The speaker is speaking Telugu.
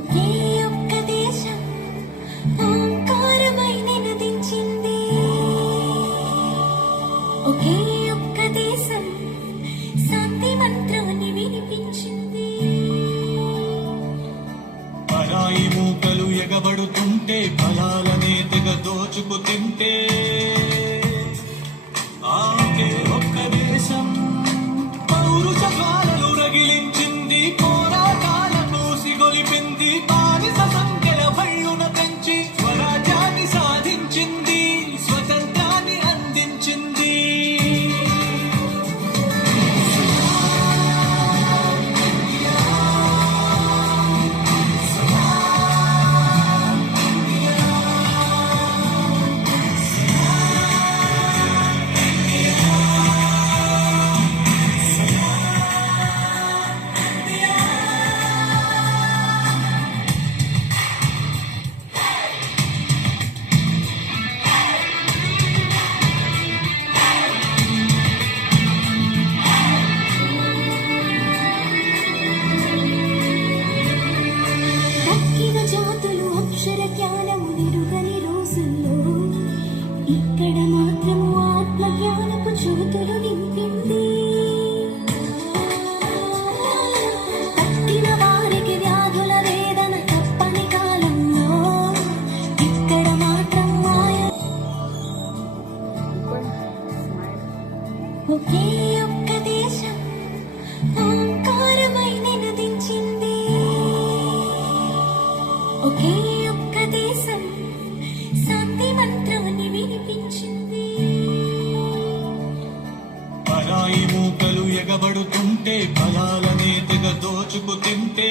ఒకే ఒక్క దేశం ఓంకారమై నినదించింది. ఒకే ఒక్క దేశం శాంతి మంత్రాన్ని వినిపించింది. పరాయి మూకలు ఎగబడుతుంటే ఫలాలనే తెగ దోచుకు తింటే ఆకే ఒక్క దేశం పౌరుష జ్వాలలు రగిలించింది. పోరాటాలను సిగొలిపింది. బానిస సంఖ్యల భళ్ళున పెంచి స్వరాజ్యాన్ని సాధించింది. స్వతంత్రాన్ని అందించింది. తక్కిన జాతులు అక్షర జ్ఞానము నిరుగని రోజుల్లో ఇక్కడ మాత్రము ఆత్మ జ్ఞానపు జ్యోతులు నింపింది. తక్కిన వారికి వ్యాధుల వేదన తప్పని కాలంలో ఇక్కడ మాత్రం ఒకే ఒక్క దేశం ఓంకారమై నినదించింది. ఒకే ఒక్క దేశం శాంతి మంత్రాన్ని వినిపించింది. పరాయి మూకలు ఎగబడుతుంటే ఫలాలనే తెగ దోచుకు తింటే